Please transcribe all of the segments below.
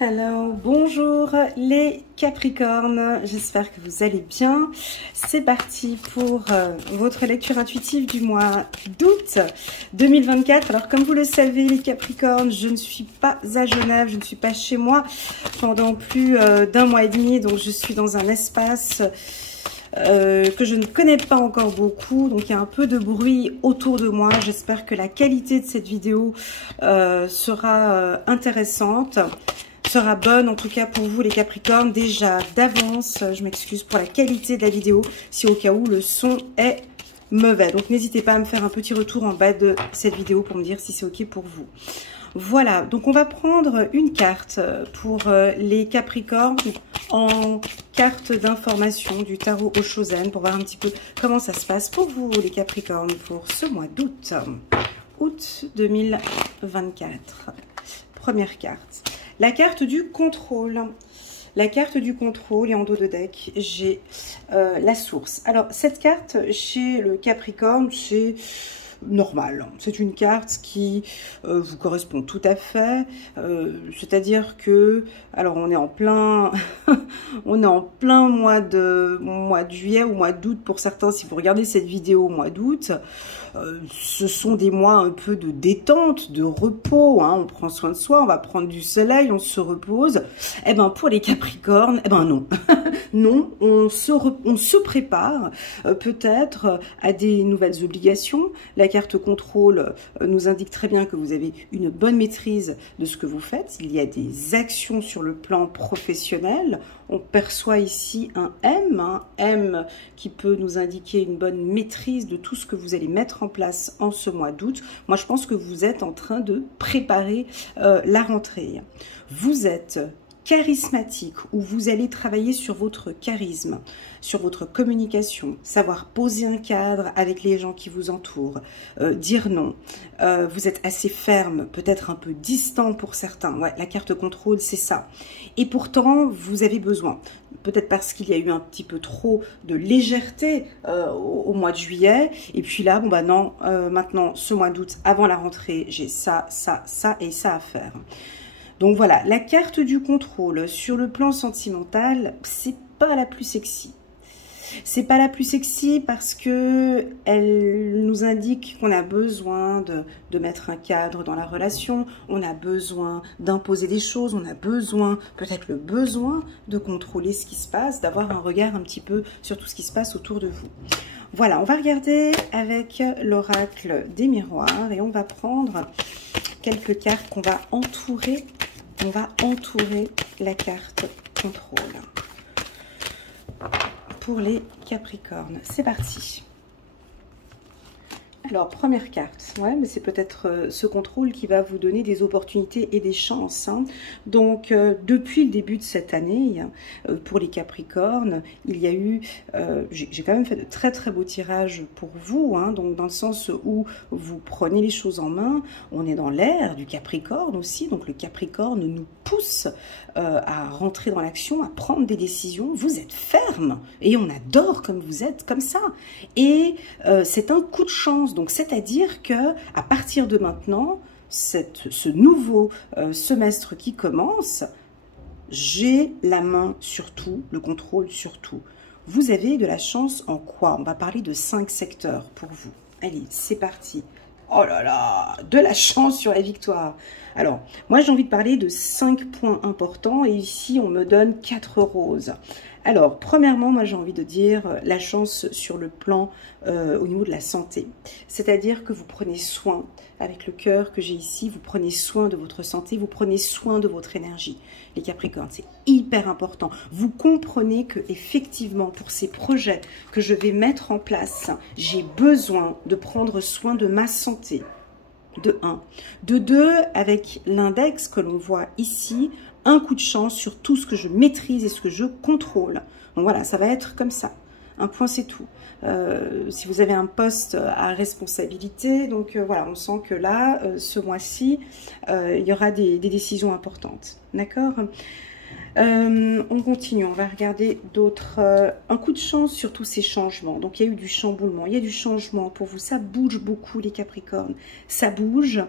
Hello, bonjour les Capricornes, j'espère que vous allez bien. C'est parti pour votre lecture intuitive du mois d'août 2024. Alors comme vous le savez les Capricornes, je ne suis pas à Genève, je ne suis pas chez moi pendant plus d'un mois et demi, donc je suis dans un espace que je ne connais pas encore beaucoup, donc il y a un peu de bruit autour de moi. J'espère que la qualité de cette vidéo sera intéressante, sera bonne en tout cas pour vous les Capricornes. Déjà d'avance, je m'excuse pour la qualité de la vidéo si au cas où le son est mauvais. Donc n'hésitez pas à me faire un petit retour en bas de cette vidéo pour me dire si c'est ok pour vous. Voilà, donc on va prendre une carte pour les Capricornes en carte d'information du tarot Oshozen pour voir un petit peu comment ça se passe pour vous les Capricornes pour ce mois d'août. Août 2024. Première carte. La carte du contrôle. La carte du contrôle et en dos de deck, j'ai la source. Alors, cette carte, chez le Capricorne, c'est normal. C'est une carte qui vous correspond tout à fait. C'est-à-dire que, alors on est en plein, on est en plein mois de juillet ou mois d'août pour certains. Si vous regardez cette vidéo au mois d'août, ce sont des mois un peu de détente, de repos. Hein. On prend soin de soi, on va prendre du soleil, on se repose. Eh ben pour les Capricornes, eh ben non, non, on se prépare peut-être à des nouvelles obligations. La carte contrôle nous indique très bien que vous avez une bonne maîtrise de ce que vous faites. Il y a des actions sur le plan professionnel. On perçoit ici un M qui peut nous indiquer une bonne maîtrise de tout ce que vous allez mettre en place en ce mois d'août. Moi, je pense que vous êtes en train de préparer la rentrée. Vous êtes charismatique, où vous allez travailler sur votre charisme, sur votre communication, savoir poser un cadre avec les gens qui vous entourent, dire non. Vous êtes assez ferme, peut-être un peu distant pour certains. Ouais, la carte contrôle, c'est ça. Et pourtant, vous avez besoin, peut-être parce qu'il y a eu un petit peu trop de légèreté au mois de juillet. Et puis là, bon bah non, maintenant, ce mois d'août, avant la rentrée, j'ai ça, ça, ça et ça à faire. Donc voilà, la carte du contrôle sur le plan sentimental, c'est pas la plus sexy. C'est pas la plus sexy parce que elle nous indique qu'on a besoin de mettre un cadre dans la relation, on a besoin d'imposer des choses, on a besoin, peut-être le besoin de contrôler ce qui se passe, d'avoir un regard un petit peu sur tout ce qui se passe autour de vous. Voilà, on va regarder avec l'oracle des miroirs et on va prendre quelques cartes qu'on va entourer. On va entourer la carte contrôle pour les Capricornes. C'est parti. Alors, première carte, ouais, mais c'est peut-être ce contrôle qui va vous donner des opportunités et des chances. Hein. Donc, depuis le début de cette année, pour les Capricornes, il y a eu, j'ai quand même fait de très très beaux tirages pour vous, hein, donc dans le sens où vous prenez les choses en main, on est dans l'ère du Capricorne aussi, donc le Capricorne nous pousse à rentrer dans l'action, à prendre des décisions. Vous êtes ferme et on adore comme vous êtes, comme ça. Et c'est un coup de chance. Donc, c'est-à-dire que à partir de maintenant, ce nouveau semestre qui commence, j'ai la main sur tout, le contrôle sur tout. Vous avez de la chance en quoi? On va parler de 5 secteurs pour vous. Allez, c'est parti. Oh là là, de la chance sur la victoire. Alors, moi j'ai envie de parler de 5 points importants et ici on me donne 4 roses. Alors, premièrement, moi j'ai envie de dire la chance sur le plan au niveau de la santé. C'est-à-dire que vous prenez soin, avec le cœur que j'ai ici, vous prenez soin de votre santé, vous prenez soin de votre énergie. Les Capricornes, c'est hyper important. Vous comprenez que effectivement, pour ces projets que je vais mettre en place, j'ai besoin de prendre soin de ma santé. De 1. De 2, avec l'index que l'on voit ici, un coup de chance sur tout ce que je maîtrise et ce que je contrôle. Donc voilà, ça va être comme ça. Un point, c'est tout. Si vous avez un poste à responsabilité, donc voilà, on sent que là, ce mois-ci, il y aura des décisions importantes. D'accord ? On continue, on va regarder d'autres. Un coup de chance sur tous ces changements. Donc, il y a eu du chamboulement, il y a du changement pour vous. Ça bouge beaucoup, les Capricornes. Ça bouge,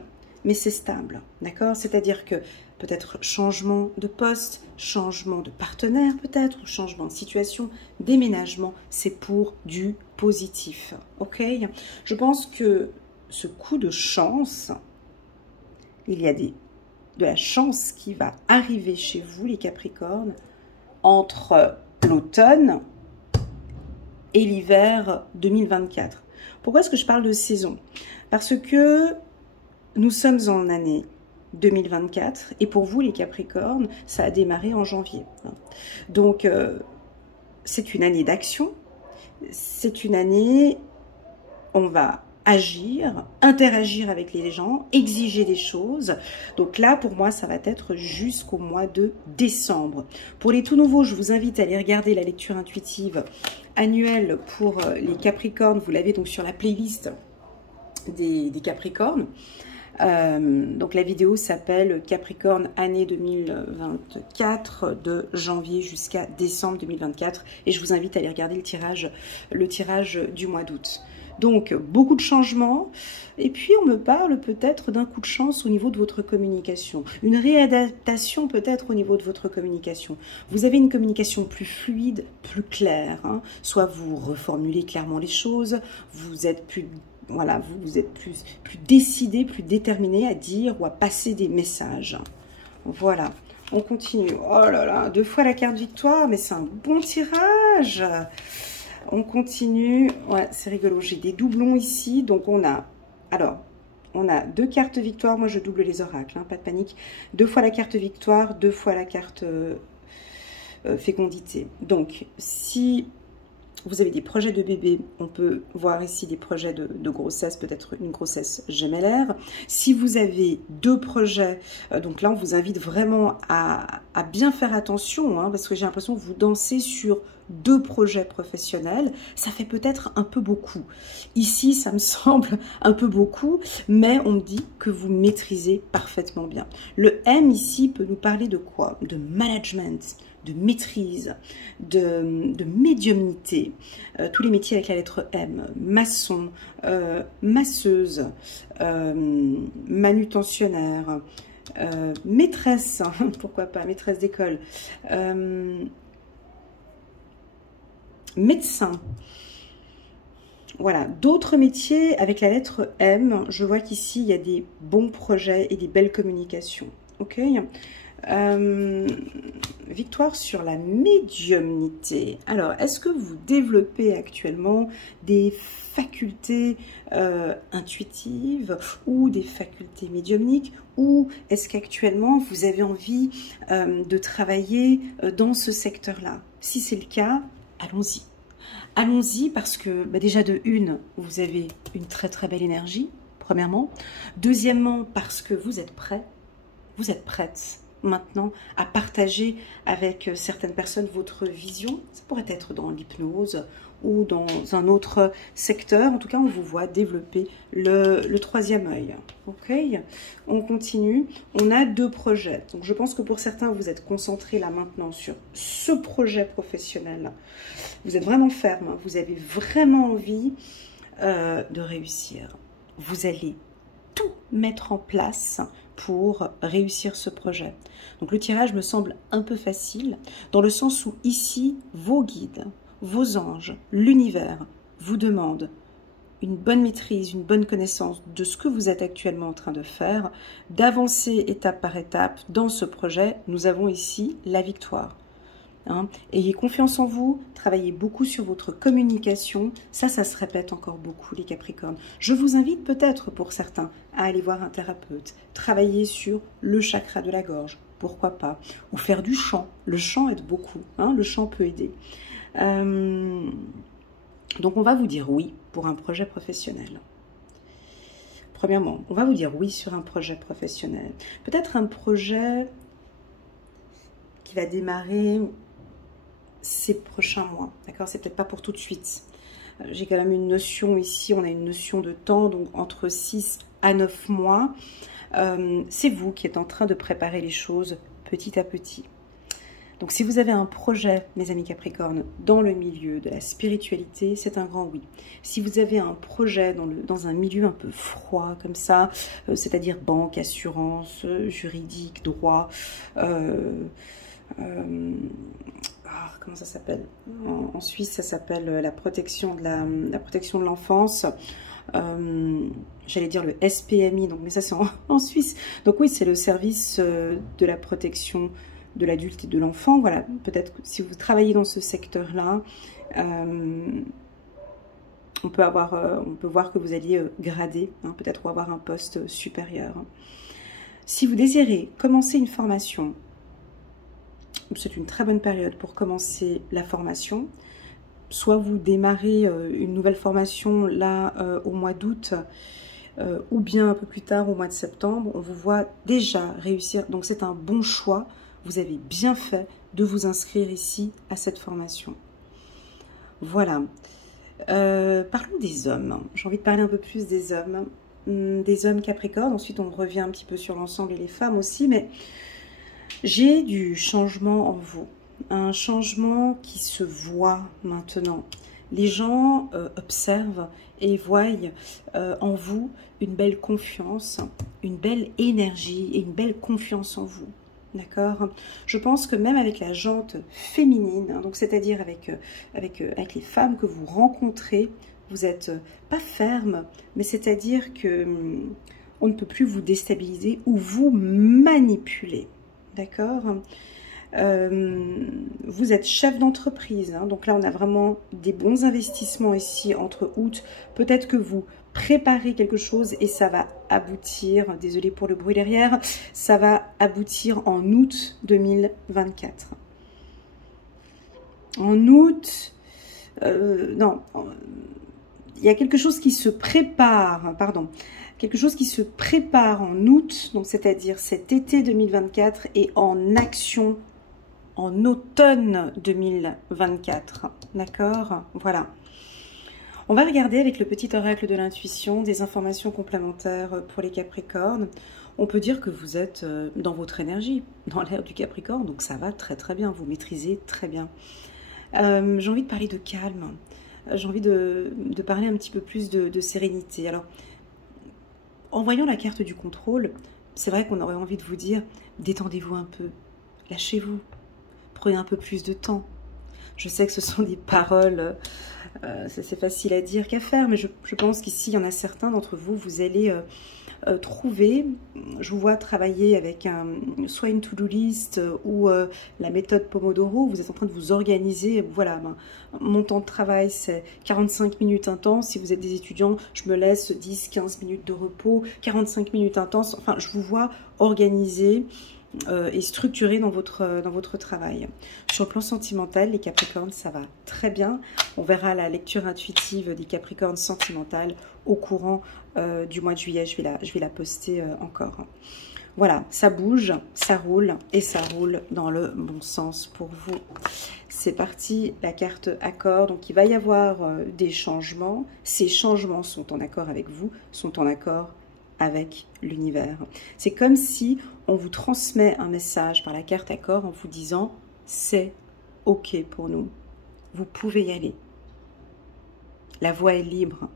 mais c'est stable. D'accord? C'est-à-dire que peut-être changement de poste, changement de partenaire peut-être, ou changement de situation, déménagement, c'est pour du positif, ok? Je pense que ce coup de chance, il y a de la chance qui va arriver chez vous, les Capricornes, entre l'automne et l'hiver 2024. Pourquoi est-ce que je parle de saison? Parce que nous sommes en année 2024 et pour vous, les Capricornes, ça a démarré en janvier. Donc, c'est une année d'action, c'est une année, on va agir, interagir avec les gens, exiger des choses. Donc là, pour moi, ça va être jusqu'au mois de décembre. Pour les tout nouveaux, je vous invite à aller regarder la lecture intuitive annuelle pour les Capricornes. Vous l'avez donc sur la playlist des Capricornes. Donc la vidéo s'appelle Capricorne année 2024 de janvier jusqu'à décembre 2024 et je vous invite à aller regarder le tirage du mois d'août. Donc, beaucoup de changements. Et puis, on me parle peut-être d'un coup de chance au niveau de votre communication. Une réadaptation peut-être au niveau de votre communication. Vous avez une communication plus fluide, plus claire. Hein. Soit vous reformulez clairement les choses, vous êtes plus... Voilà, vous êtes plus décidé, plus déterminé à dire ou à passer des messages. Voilà, on continue. Oh là là, 2 fois la carte victoire, mais c'est un bon tirage. On continue. Ouais, c'est rigolo. J'ai des doublons ici. Donc, on a... Alors, on a 2 cartes victoire. Moi, je double les oracles. Hein, pas de panique. 2 fois la carte victoire. 2 fois la carte fécondité. Donc, si vous avez des projets de bébé, on peut voir ici des projets de grossesse, peut-être une grossesse gémellaire. Si vous avez 2 projets, donc là, on vous invite vraiment à bien faire attention, hein, parce que j'ai l'impression que vous dansez sur 2 projets professionnels. Ça fait peut-être un peu beaucoup. Ici, ça me semble un peu beaucoup, mais on me dit que vous maîtrisez parfaitement bien. Le M ici peut nous parler de quoi? De management, de maîtrise, de médiumnité, tous les métiers avec la lettre M, maçon, masseuse, manutentionnaire, maîtresse, pourquoi pas, maîtresse d'école, médecin. Voilà, d'autres métiers avec la lettre M, je vois qu'ici il y a des bons projets et des belles communications. Ok. Victoire sur la médiumnité. Alors, est-ce que vous développez actuellement des facultés intuitives ou des facultés médiumniques, ou est-ce qu'actuellement vous avez envie de travailler dans ce secteur-là? Si c'est le cas, allons-y. Allons-y parce que déjà de une, vous avez une très très belle énergie, premièrement. Deuxièmement, parce que vous êtes prêt, vous êtes prête maintenant à partager avec certaines personnes votre vision. Ça pourrait être dans l'hypnose ou dans un autre secteur. En tout cas, on vous voit développer le 3e œil. Ok, on continue. On a 2 projets. Donc, je pense que pour certains, vous êtes concentrés là maintenant sur ce projet professionnel. Vous êtes vraiment ferme. Hein. Vous avez vraiment envie de réussir. Vous allez tout mettre en place pour réussir ce projet. Donc le tirage me semble un peu facile, dans le sens où ici, vos guides, vos anges, l'univers vous demandent une bonne maîtrise, une bonne connaissance de ce que vous êtes actuellement en train de faire, d'avancer étape par étape dans ce projet. Nous avons ici la victoire. Hein. Ayez confiance en vous, travaillez beaucoup sur votre communication, ça se répète encore beaucoup les Capricornes. Je vous invite peut-être pour certains à aller voir un thérapeute, travailler sur le chakra de la gorge, pourquoi pas, ou faire du chant, le chant aide beaucoup, hein, le chant peut aider. Donc on va vous dire oui pour un projet professionnel. Premièrement, on va vous dire oui sur un projet professionnel, peut-être un projet qui va démarrer ces prochains mois, d'accord? C'est peut-être pas pour tout de suite. J'ai quand même une notion ici, on a une notion de temps, donc entre 6 à 9 mois. C'est vous qui êtes en train de préparer les choses petit à petit. Donc si vous avez un projet, mes amis Capricorne, dans le milieu de la spiritualité, c'est un grand oui. Si vous avez un projet dans un milieu un peu froid comme ça, c'est-à-dire banque, assurance, juridique, droit, comment ça s'appelle? En Suisse, ça s'appelle la protection de l'enfance. J'allais dire le SPMI, donc, mais ça c'est en Suisse. Donc oui, c'est le service de la protection de l'adulte et de l'enfant. Voilà, peut-être que si vous travaillez dans ce secteur-là, on peut voir que vous alliez grader, hein, peut-être ou avoir un poste supérieur. Si vous désirez commencer une formation, c'est une très bonne période pour commencer la formation. Soit vous démarrez une nouvelle formation là au mois d'août, ou bien un peu plus tard au mois de septembre. On vous voit déjà réussir, donc c'est un bon choix. Vous avez bien fait de vous inscrire ici à cette formation. Voilà. Parlons des hommes. J'ai envie de parler un peu plus des hommes Capricorne. Ensuite, on revient un petit peu sur l'ensemble et les femmes aussi. Mais j'ai du changement en vous. Un changement qui se voit maintenant. Les gens observent et voient en vous une belle confiance, une belle énergie et une belle confiance en vous. D'accord? Je pense que même avec la jante féminine, hein, donc c'est-à-dire avec les femmes que vous rencontrez, vous n'êtes pas ferme, mais c'est-à-dire que on ne peut plus vous déstabiliser ou vous manipuler. D'accord? Vous êtes chef d'entreprise, hein, donc là on a vraiment des bons investissements ici entre août. Peut-être que vous préparez quelque chose et ça va aboutir, désolé pour le bruit derrière, ça va aboutir en août 2024. En août, non, il y a quelque chose qui se prépare, pardon, quelque chose qui se prépare en août, donc c'est-à-dire cet été 2024 et en action en automne 2024, d'accord? Voilà. On va regarder avec le petit oracle de l'intuition des informations complémentaires pour les Capricornes. On peut dire que vous êtes dans votre énergie, dans l'ère du Capricorne, donc ça va très très bien, vous maîtrisez très bien. J'ai envie de parler de calme, j'ai envie de parler un petit peu plus de sérénité. Alors, en voyant la carte du contrôle, c'est vrai qu'on aurait envie de vous dire, détendez-vous un peu, lâchez-vous, prenez un peu plus de temps. Je sais que ce sont des paroles, c'est facile à dire qu'à faire, mais je pense qu'ici, il y en a certains d'entre vous, vous allez trouver, je vous vois travailler avec soit une to-do list ou la méthode Pomodoro, vous êtes en train de vous organiser, voilà, mon temps de travail c'est 45 minutes intenses, si vous êtes des étudiants, je me laisse 10-15 minutes de repos, 45 minutes intenses, enfin je vous vois organiser et structuré dans votre travail. Sur le plan sentimental, les Capricornes, ça va très bien. On verra la lecture intuitive des Capricornes sentimentales au courant du mois de juillet. Je vais la poster encore. Voilà, ça bouge, ça roule et ça roule dans le bon sens pour vous. C'est parti, la carte accord. Donc, il va y avoir des changements. Ces changements sont en accord avec vous, sont en accord avec l'univers. C'est comme si on vous transmet un message par la carte accord en vous disant c'est ok pour nous, vous pouvez y aller, la voie est libre,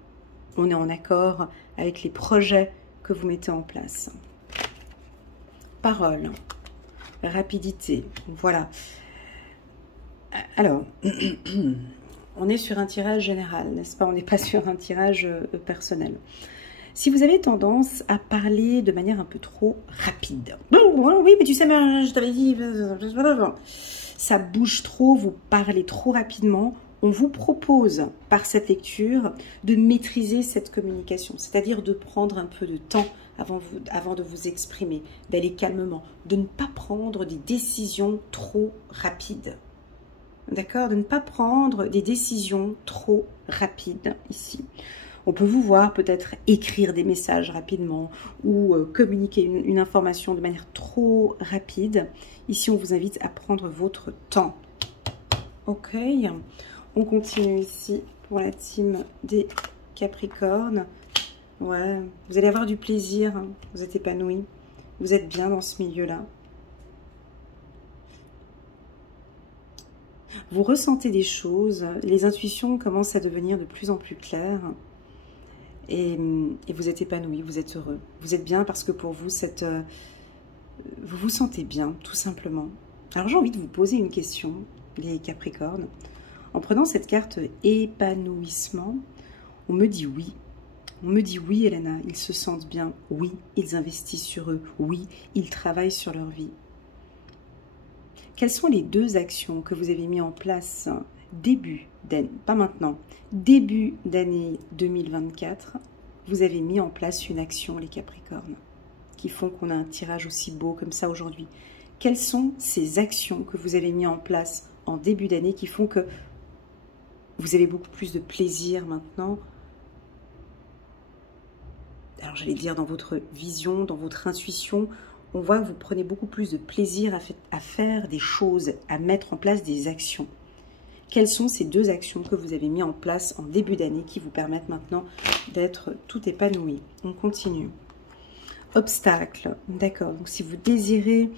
on est en accord avec les projets que vous mettez en place. Parole, rapidité, voilà. Alors on est sur un tirage général, n'est-ce pas? On n'est pas sur un tirage personnel. Si vous avez tendance à parler de manière un peu trop rapide, oui, mais tu sais, je t'avais dit, ça bouge trop, vous parlez trop rapidement, on vous propose par cette lecture de maîtriser cette communication, c'est-à-dire de prendre un peu de temps avant de vous exprimer, d'aller calmement, de ne pas prendre des décisions trop rapides. D'accord? De ne pas prendre des décisions trop rapides ici. On peut vous voir peut-être écrire des messages rapidement ou communiquer une information de manière trop rapide. Ici, on vous invite à prendre votre temps. Ok, on continue ici pour la team des Capricornes. Ouais, vous allez avoir du plaisir, hein. Vous êtes épanoui, vous êtes bien dans ce milieu-là. Vous ressentez des choses, les intuitions commencent à devenir de plus en plus claires. Et vous êtes épanoui, vous êtes heureux. Vous êtes bien parce que pour vous, vous vous sentez bien, tout simplement. Alors j'ai envie de vous poser une question, les Capricornes. En prenant cette carte épanouissement, on me dit oui. On me dit oui, Elena, ils se sentent bien. Oui, ils investissent sur eux. Oui, ils travaillent sur leur vie. Quelles sont les 2 actions que vous avez mises en place début d'année, pas maintenant, début d'année 2024, vous avez mis en place une action, les Capricornes, qui font qu'on a un tirage aussi beau comme ça aujourd'hui. Quelles sont ces actions que vous avez mises en place en début d'année qui font que vous avez beaucoup plus de plaisir maintenant? Alors j'allais dire dans votre vision, dans votre intuition, on voit que vous prenez beaucoup plus de plaisir à faire des choses, à mettre en place des actions. Quelles sont ces 2 actions que vous avez mises en place en début d'année qui vous permettent maintenant d'être tout épanoui? On continue. Obstacle, d'accord. Donc si vous désirez...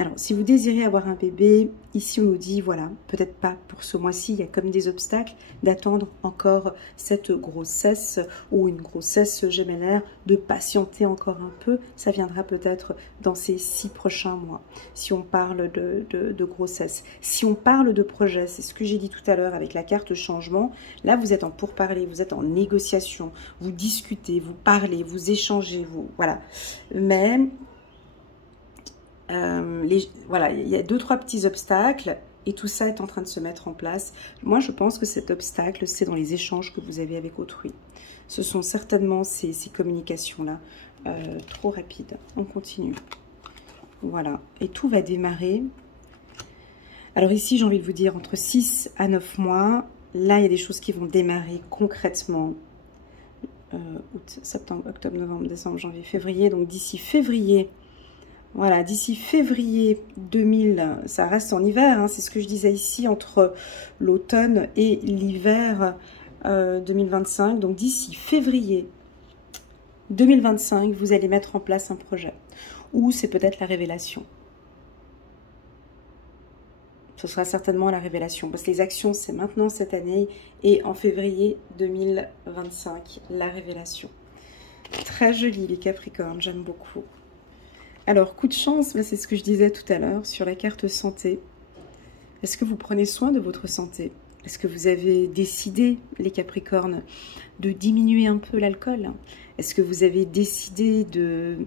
Alors, si vous désirez avoir un bébé, ici on nous dit, voilà, peut-être pas pour ce mois-ci, il y a comme des obstacles, d'attendre encore cette grossesse ou une grossesse gémellaire, de patienter encore un peu, ça viendra peut-être dans ces 6 prochains mois, si on parle de grossesse. Si on parle de projet, c'est ce que j'ai dit tout à l'heure avec la carte changement, là vous êtes en pourparlers, vous êtes en négociation, vous discutez, vous parlez, vous échangez, voilà. Mais... voilà, il y a 2-3 petits obstacles et tout ça est en train de se mettre en place. Moi, je pense que cet obstacle, c'est dans les échanges que vous avez avec autrui. Ce sont certainement ces communications-là trop rapides. On continue. Voilà, et tout va démarrer. Alors ici, j'ai envie de vous dire entre 6 à 9 mois. Là, il y a des choses qui vont démarrer concrètement. Août, septembre, octobre, novembre, décembre, janvier, février. Donc d'ici février... Voilà, d'ici février 2000, ça reste en hiver, hein, c'est ce que je disais ici, entre l'automne et l'hiver 2025. Donc d'ici février 2025, vous allez mettre en place un projet. Ou c'est peut-être la révélation. Ce sera certainement la révélation. Parce que les actions, c'est maintenant cette année. Et en février 2025, la révélation. Très joli les Capricornes, j'aime beaucoup. Alors, coup de chance, c'est ce que je disais tout à l'heure sur la carte santé. Est-ce que vous prenez soin de votre santé? Est-ce que vous avez décidé, les Capricornes, de diminuer un peu l'alcool? Est-ce que vous avez décidé de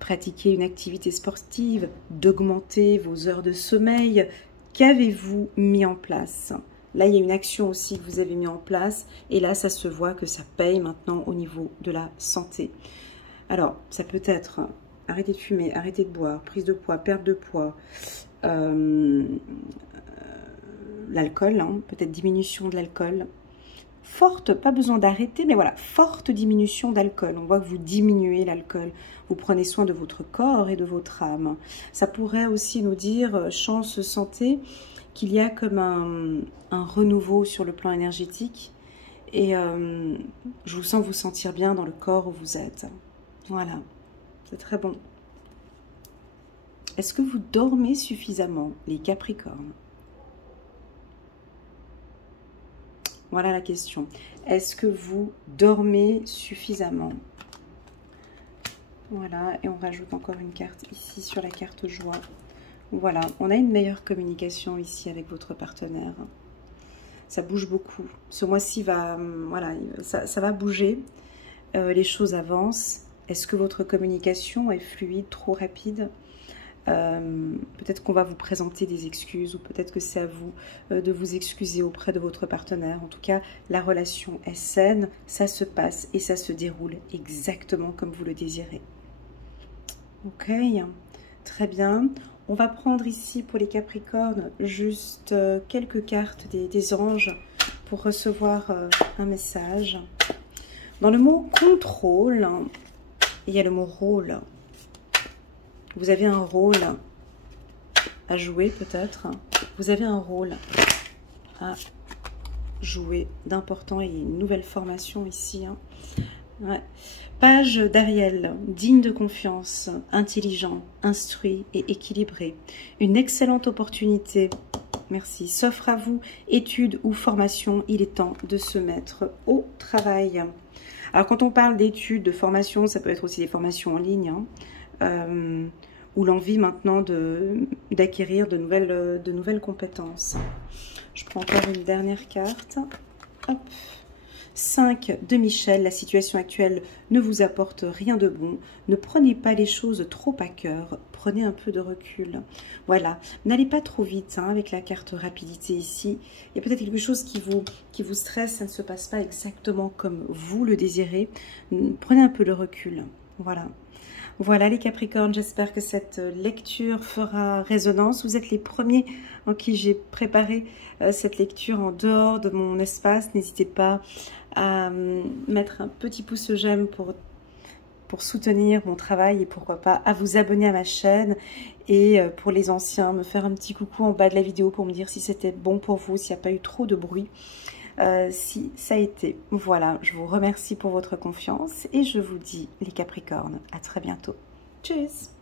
pratiquer une activité sportive, d'augmenter vos heures de sommeil? Qu'avez-vous mis en place? Là, il y a une action aussi que vous avez mis en place. Et là, ça se voit que ça paye maintenant au niveau de la santé. Alors, ça peut être... Arrêtez de fumer, arrêtez de boire, prise de poids, perte de poids, l'alcool, hein, peut-être diminution de l'alcool. Forte, pas besoin d'arrêter, mais voilà, forte diminution d'alcool. On voit que vous diminuez l'alcool. Vous prenez soin de votre corps et de votre âme. Ça pourrait aussi nous dire, chance santé, qu'il y a comme un renouveau sur le plan énergétique. Et je vous sens vous sentir bien dans le corps où vous êtes. Voilà. C'est très bon. Est-ce que vous dormez suffisamment, les Capricornes? Voilà la question. Est-ce que vous dormez suffisamment? Voilà, et on rajoute encore une carte ici sur la carte joie. Voilà, on a une meilleure communication ici avec votre partenaire. Ça bouge beaucoup. Ce mois-ci va, voilà, ça va bouger. Les choses avancent. Est-ce que votre communication est fluide, trop rapide? Peut-être qu'on va vous présenter des excuses ou peut-être que c'est à vous de vous excuser auprès de votre partenaire. En tout cas, la relation est saine, ça se passe et ça se déroule exactement comme vous le désirez. Ok, très bien. On va prendre ici pour les Capricornes juste quelques cartes des anges pour recevoir un message. Dans le mot contrôle, il y a le mot rôle. Vous avez un rôle à jouer peut-être. Vous avez un rôle à jouer d'important. Il y a une nouvelle formation ici. Ouais. Page d'Ariel, digne de confiance, intelligent, instruit et équilibré. Une excellente opportunité, merci, s'offre à vous, études ou formation, il est temps de se mettre au travail. Alors quand on parle d'études, de formation, ça peut être aussi des formations en ligne, hein, ou l'envie maintenant d'acquérir de nouvelles compétences. Je prends encore une dernière carte. Hop. 5 de Michel, la situation actuelle ne vous apporte rien de bon. Ne prenez pas les choses trop à cœur. Prenez un peu de recul. Voilà, n'allez pas trop vite hein, avec la carte rapidité ici. Il y a peut-être quelque chose qui vous stresse, ça ne se passe pas exactement comme vous le désirez. Prenez un peu de recul. Voilà. Voilà les Capricornes, j'espère que cette lecture fera résonance. Vous êtes les premiers en qui j'ai préparé cette lecture en dehors de mon espace. N'hésitez pas à mettre un petit pouce j'aime pour soutenir mon travail et pourquoi pas à vous abonner à ma chaîne. Et pour les anciens, me faire un petit coucou en bas de la vidéo pour me dire si c'était bon pour vous, s'il n'y a pas eu trop de bruit. Si ça a été. Voilà, je vous remercie pour votre confiance et je vous dis les Capricornes, à très bientôt. Tchuss!